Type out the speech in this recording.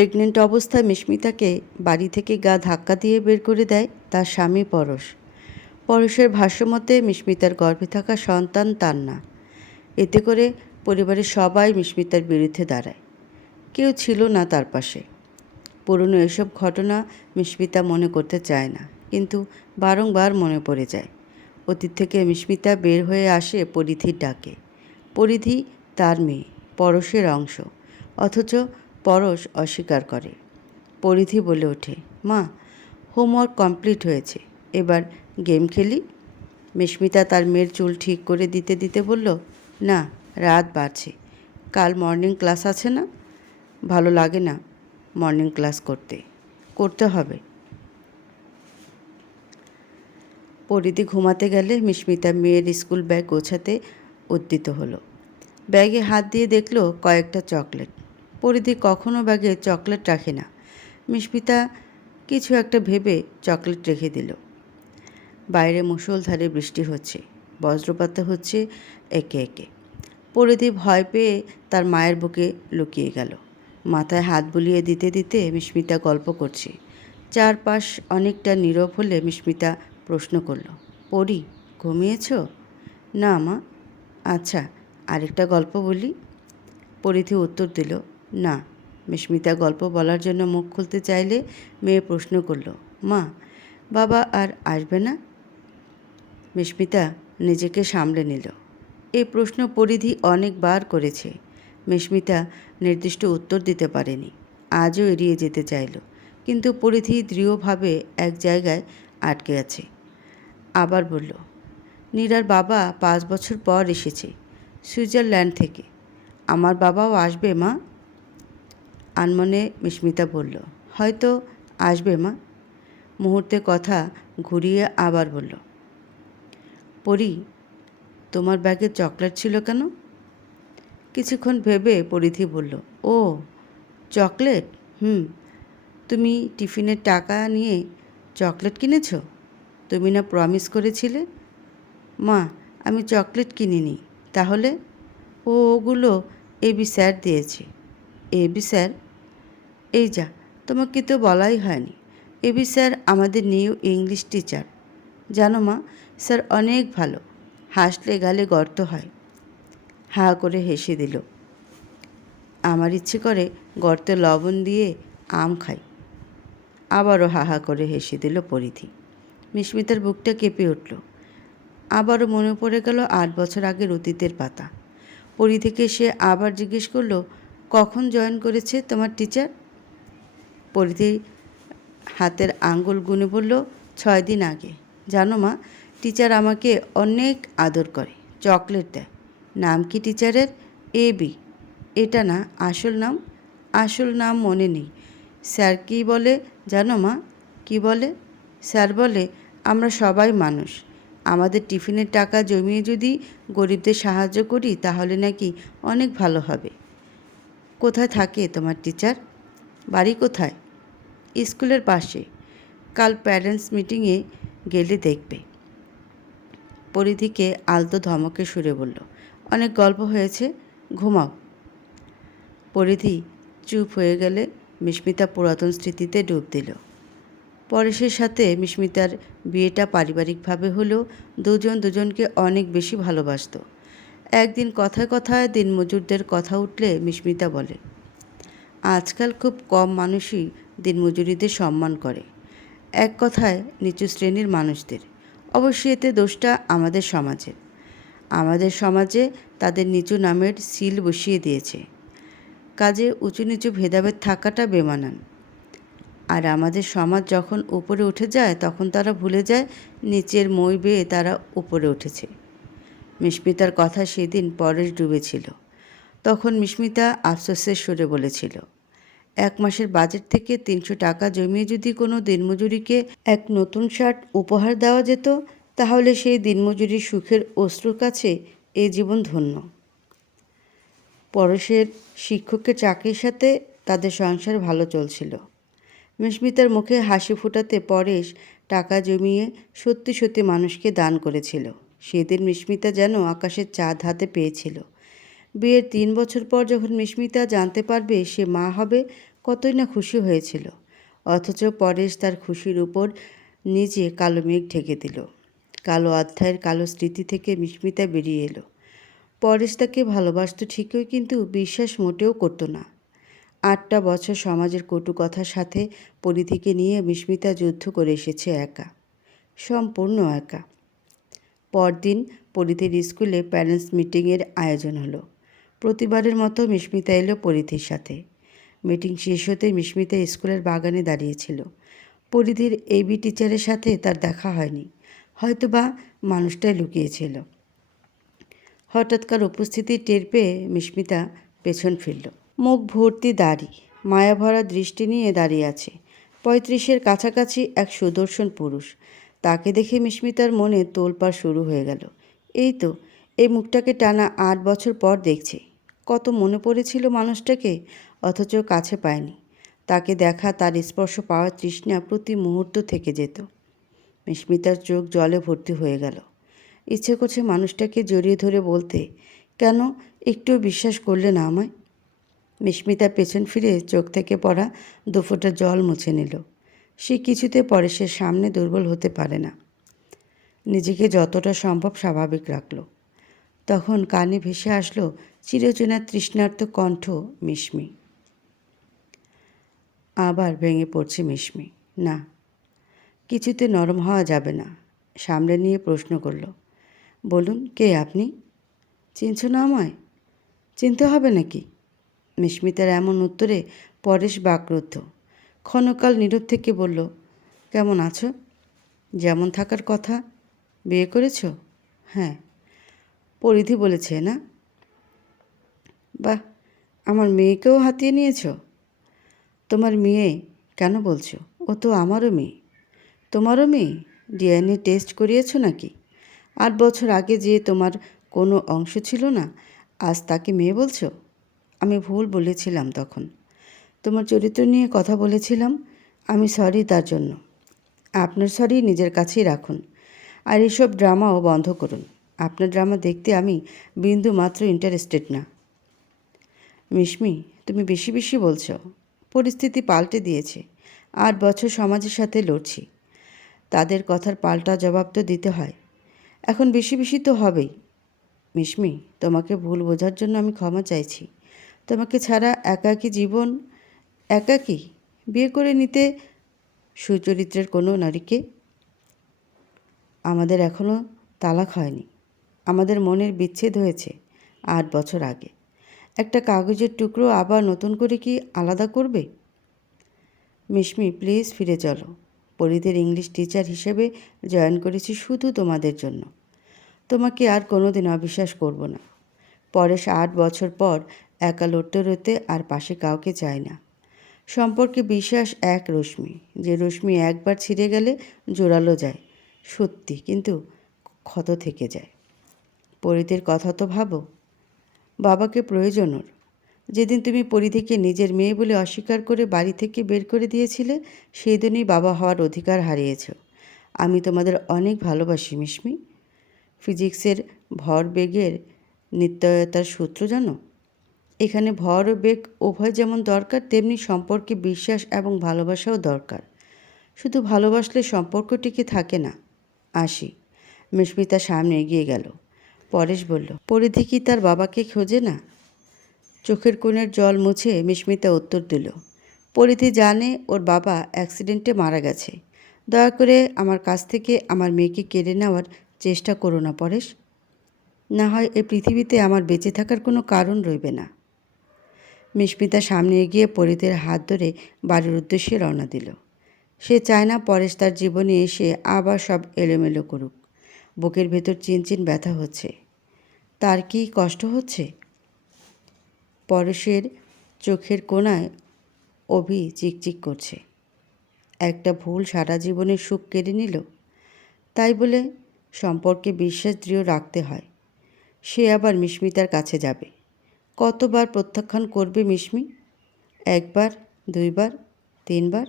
Pregnant অবস্থায় মিস্মিতাকে বাড়ি থেকে গা ধাক্কা দিয়ে বের করে দেয় তার স্বামী পরশ। পরশের ভাষ্যমতে মিস্মিতার গর্ভে থাকা সন্তান তার না। এতে করে পরিবারের সবাই মিস্মিতার বিরুদ্ধে দাঁড়ায়। কেউ ছিল না তার পাশে। পুরনো এসব ঘটনা মিস্মিতা মনে করতে চায় না, কিন্তু বারংবার মনে পড়ে যায়। অতীত থেকে মিস্মিতা বের হয়ে আসে পরিধির ডাকে। পরিধি তার মেয়ে, পরশের অংশ। অথচ পরশ অস্বীকার করে। পরিধি বলে ওঠে, মা, হোমওয়ার্ক কমপ্লিট হয়েছে, এবার গেম খেলি? মিস্মিতা তার মেয়ের চুল ঠিক করে দিতে দিতে বলল, না, রাত বাড়ছে, কাল মর্নিং ক্লাস আছে না? ভালো লাগে না মর্নিং ক্লাস করতে করতে হবে। পরিধি ঘুমাতে গেলে মিস্মিতা মেয়ের স্কুল ব্যাগ গোছাতে উদ্যত হলো। ব্যাগে হাত দিয়ে দেখল কয়েকটা চকলেট। পরিধি কখনো ব্যাগে চকলেট রাখে না। মিস্মিতা কিছু একটা ভেবে চকলেট রেখে দিল। বাইরে মুষলধারে বৃষ্টি হচ্ছে, বজ্রপাত হচ্ছে একে একে। পরিধি ভয় পেয়ে তার মায়ের বুকে লুকিয়ে গেল। মাথায় হাত বুলিয়ে দিতে দিতে মিস্মিতা গল্প করছে। চারপাশ অনেকটা নীরব হলে মিস্মিতা প্রশ্ন করল, পরি, ঘুমিয়েছ? না মা। আচ্ছা আরেকটা গল্প বলি। পরিধি উত্তর দিল না মিস্মিতা গল্প বলার জন্য মুখ খুলতে চাইলে মেয়ে প্রশ্ন করল, মা, বাবা আর আসবে না? মিস্মিতা নিজেকে সামলে নিল। এই প্রশ্ন পরিধি অনেকবার করেছে। মিস্মিতা নির্দিষ্ট উত্তর দিতে পারেনি, আজও এড়িয়ে যেতে চাইল, কিন্তু পরিধি দৃঢ়ভাবে এক জায়গায় আটকে আছে। আবার বলল, নীরার বাবা পাঁচ বছর পর এসেছে, সুইজারল্যান্ড থেকে। আমার বাবাও আসবে, মা? আনমনে মিস্মিতা বলল, হয়তো আসবে মা। মুহূর্তে কথা ঘুরিয়ে আবার বলল, পরি, তোমার ব্যাগে চকলেট ছিল কেন? কিছুক্ষণ ভেবে পরিধি বলল, ও, চকলেট? হুম, তুমি টিফিনের টাকা নিয়ে চকলেট কিনেছো? তুমি না প্রমিস করেছিলে? মা, আমি চকলেট কিনিনি, তাহলে? ও, ওগুলো এবি স্যার দিয়েছে। AB sir? এই যা, তোমাকে তো বলাই হয়নি। এবি স্যার আমাদের নিউ ইংলিশ টিচার। জানো মা, স্যার অনেক ভালো। হাসলে গালে গর্ত হয়। হা করে হেসে দিল। আমার ইচ্ছে করে গর্তে লবণ দিয়ে আম খাই। আবারও হা হা করে হেসে দিল পরিধি। মিস্মিতার বুকটা কেঁপে উঠল। আবারও মনে পড়ে গেল আট বছর আগের অতীতের পাতা। পরিধিকে সে আবার জিজ্ঞেস করল, কখন জয়েন করেছে তোমার টিচার? পরিধি হাতের আঙ্গুল গুনে বলল, ছয় দিন আগে। জানো মা, টিচার আমাকে অনেক আদর করে। চকলেট দেয়। নাম কি টিচারের? A B. এটা না, আসল নাম? আসল নাম মনে নেই। স্যার কি বলে জানো মা? কি বলে? স্যার বলে, আমরা সবাই মানুষ। আমাদের টিফিনের টাকা জমিয়ে যদি গরিবদের সাহায্য করি, তাহলে নাকি অনেক ভালো হবে। কোথায় থাকে তোমার টিচার? বাড়ি কোথায়? স্কুলের পাশে। কাল প্যারেন্টস মিটিংয়ে গেলে দেখবে। পরিধিকে আলতো ধমকে সুরে বলল, অনেক গল্প হয়েছে, ঘুমাও। পরিধি চুপ হয়ে গেলে মিস্মিতা পুরাতন স্মৃতিতে ডুব দিল। পরেশের সাথে মিস্মিতার বিয়েটা পারিবারিকভাবে হলেও দুজন দুজনকে অনেক বেশি ভালোবাসত। একদিন কথায় কথায় দিনমজুরদের কথা উঠলে মিস্মিতা বলে, আজকাল খুব কম মানুষই দিনমজুরিদের সম্মান করে। এক কথায় নিচু শ্রেণির মানুষদের। অবশ্যই এতে দোষটা আমাদের সমাজের। আমাদের সমাজে তাদের নিচু নামের সিল বসিয়ে দিয়েছে। কাজে উঁচু নিচু ভেদাভেদ থাকাটা বেমানান। আর আমাদের সমাজ যখন উপরে উঠে যায়, তখন তারা ভুলে যায় নিচের মই বেয়ে তারা উপরে উঠেছে। মিস্মিতার কথা সেদিন পরেশ ডুবেছিল। তখন মিস্মিতা আফসোসের সুরে বলেছিল এক মাসের বাজেট থেকে তিনশো টাকা জমিয়ে যদি কোনো দিনমজুরিকে এক নতুন শার্ট উপহার দেওয়া যেত, তাহলে সেই দিনমজুরির সুখের অশ্রুর কাছে এ জীবন ধন্য। পরশের শিক্ষকের চাকরির সাথে তাদের সংসার ভালো চলছিল। মিস্মিতার মুখে হাসি ফোটাতে পরেশ টাকা জমিয়ে সত্যি সত্যি মানুষকে দান করেছিল। সেদিন মিস্মিতা যেন আকাশের চাঁদ হাতে পেয়েছিল। বিয়ের তিন বছর পর যখন মিস্মিতা জানতে পারবে সে মা হবে, কতই না খুশি হয়েছিল। অথচ পরেশ তার খুশির উপর নিজে কালো মেঘ ঢেকে দিল। কালো অধ্যায়ের কালো স্মৃতি থেকে মিস্মিতা বেরিয়ে এলো। পরেশ তাকে ভালোবাসত ঠিকই, কিন্তু বিশ্বাস মোটেও করতো না। আটটা বছর সমাজের কটু কথার সাথে পরিধিকে নিয়ে মিস্মিতা যুদ্ধ করে এসেছে একা, সম্পূর্ণ একা। পরদিন পরিধির স্কুলে প্যারেন্টস মিটিংয়ের আয়োজন হলো। প্রতিবারের মতো মিস্মিতা এলো পরিধির সাথে। মিটিং শেষ হতে মিস্মিতা স্কুলের বাগানে দাঁড়িয়েছিল। পরিধির এবি টিচারের সাথে তার দেখা হয়নি। হয়তোবা মানুষটাই লুকিয়েছিল। হঠাৎকার উপস্থিতি টের পেয়ে মিস্মিতা পেছন ফিরল। মুখ ভর্তি দাড়ি মায়াভরা দৃষ্টি নিয়ে দাঁড়িয়ে আছে। পঁয়ত্রিশের কাছাকাছি এক সুদর্শন পুরুষ। তাকে দেখে মিস্মিতার মনে তোলপাড় শুরু হয়ে গেল। এই তো, এই মুখটাকে টানা আট বছর পর দেখছে। কত মনে পড়েছিল মানুষটাকে, অথচ কাছে পায়নি। তাকে দেখা, তার স্পর্শ পাওয়ার তৃষ্ণা প্রতি মুহূর্ত থেকে যেত। মিস্মিতার চোখ জলে ভর্তি হয়ে গেল। ইচ্ছে করছে মানুষটাকে জড়িয়ে ধরে বলতে, কেন, একটুও বিশ্বাস করলে না আমায়? মিস্মিতা পেছন ফিরে চোখ থেকে পড়া দুফোঁটা জল মুছে নিল। সে কিছুতে পরে সে সামনে দুর্বল হতে পারে না। নিজেকে যতটা সম্ভব স্বাভাবিক রাখল। তখন কানে ভেসে আসলো চিরচেনা তৃষ্ণার্ত কণ্ঠ মিশমি আবার ভেঙে পড়ছে মিশমি না, কিছুতে নরম হওয়া যাবে না। সামনে নিয়ে প্রশ্ন করল, বলুন, কে আপনি? চিনছ না আমায়? চিনতে হবে নাকি? মিস্মিতার এমন উত্তরে পরেশ বাকরুদ্ধ। ক্ষণকাল নীরব থেকে বলল, কেমন আছো? যেমন থাকার কথা। বিয়ে করেছ? হ্যাঁ। পরিধি বলেছে, না? বাহ, আমার মেয়েকেও হাতিয়ে নিয়েছ? তোমার মেয়ে কেন বলছো? ও তো আমারও মেয়ে। তোমারও মেয়ে? ডিএনএ টেস্ট করিয়েছো নাকি? আট বছর আগে যে তোমার কোনো অংশ ছিল না, আজ তাকে মেয়ে বলছো? আমি ভুল বলেছিলাম তখন। তোমার চরিত্র নিয়ে কথা বলেছিলাম, আমি সরি তার জন্য। আপনার সরি নিজের কাছেই রাখুন। আর এসব ড্রামাও বন্ধ করুন। আপনার ড্রামা দেখতে আমি বিন্দু মাত্র ইন্টারেস্টেড না। মিশমি, তুমি বেশি বেশি বলছো। পরিস্থিতি পাল্টে দিয়েছে। আট বছর সমাজের সাথে লড়ছি। তাদের কথার পাল্টা জবাব তো দিতে হয়। এখন বেশি বেশি তো হবেই। মিশমি, তোমাকে ভুল বোঝার জন্য আমি ক্ষমা চাইছি। তোমাকে ছাড়া একাকী জীবন, একাকী বিয়ে করে নিতে সুচরিত্রের কোনো নারীকে আমাদের এখনও তালাক হয়নি। আমাদের মনের বিচ্ছেদ হয়েছে আট বছর আগে। একটা কাগজের টুকরো আবার নতুন করে কি আলাদা করবে? মিশমি প্লিজ ফিরে চলো। পরিদের ইংলিশ টিচার হিসেবে জয়েন করেছি শুধু তোমাদের জন্য। তোমাকে আর কোনোদিন অবিশ্বাস করব না। পরেশ আট বছর পর একা লড়তে লড়তে আর পাশে কাউকে চায় না। সম্পর্কে বিশ্বাস এক রশ্মি, যে রশ্মি একবার ছিঁড়ে গেলে জোরালো যায়, সত্যি কিন্তু ক্ষত থেকে যায়। পরিধির কথা তো ভাবো। বাবাকে প্রয়োজন ওর যেদিন তুমি পরিধিকে নিজের মেয়ে বলে অস্বীকার করে বাড়ি থেকে বের করে দিয়েছিলে সেই দিনই বাবা হওয়ার অধিকার হারিয়েছ। আমি তোমাদের অনেক ভালোবাসি মিশমি ফিজিক্সের ভর বেগের নিত্যয়তার সূত্র জানো? এখানে ভর ও বেগ উভয় যেমন দরকার, তেমনি সম্পর্কে বিশ্বাস এবং ভালোবাসাও দরকার। শুধু ভালোবাসলে সম্পর্ক টিকে থাকে না। আসি। মিস্মিতা সামনে এগিয়ে গেল। পরেশ বলল, পরিধি কি তার বাবাকে খোঁজে না? চোখের কোণের জল মুছে মিস্মিতা উত্তর দিল, পরিধি জানে ওর বাবা অ্যাক্সিডেন্টে মারা গেছে। দয়া করে আমার কাছ থেকে আমার মেয়েকে কেড়ে নেওয়ার চেষ্টা করো না পরেশ। না হয় এ পৃথিবীতে আমার বেঁচে থাকার কোনো কারণ রইবে না। মিস্মিতা সামনে এগিয়ে পরিতের হাত ধরে বাড়ির উদ্দেশ্যে রওনা দিল। সে চায় না পরেশ তার জীবনে এসে আবার সব এলোমেলো করুক। বুকের ভেতর চিনচিন ব্যথা হচ্ছে। তার কি কষ্ট হচ্ছে? পরশের চোখের কোণায় অভি চিকচিক করছে। একটা ভুল সারা জীবনের সুখ কেড়ে নিল। তাই বলে সম্পর্কে বিশ্বাস দৃঢ় রাখতে হয়। সে আবার মিস্মিতার কাছে যাবে। কতবার প্রত্যাখ্যান করবে মিশমি? একবার, দুইবার, তিনবার?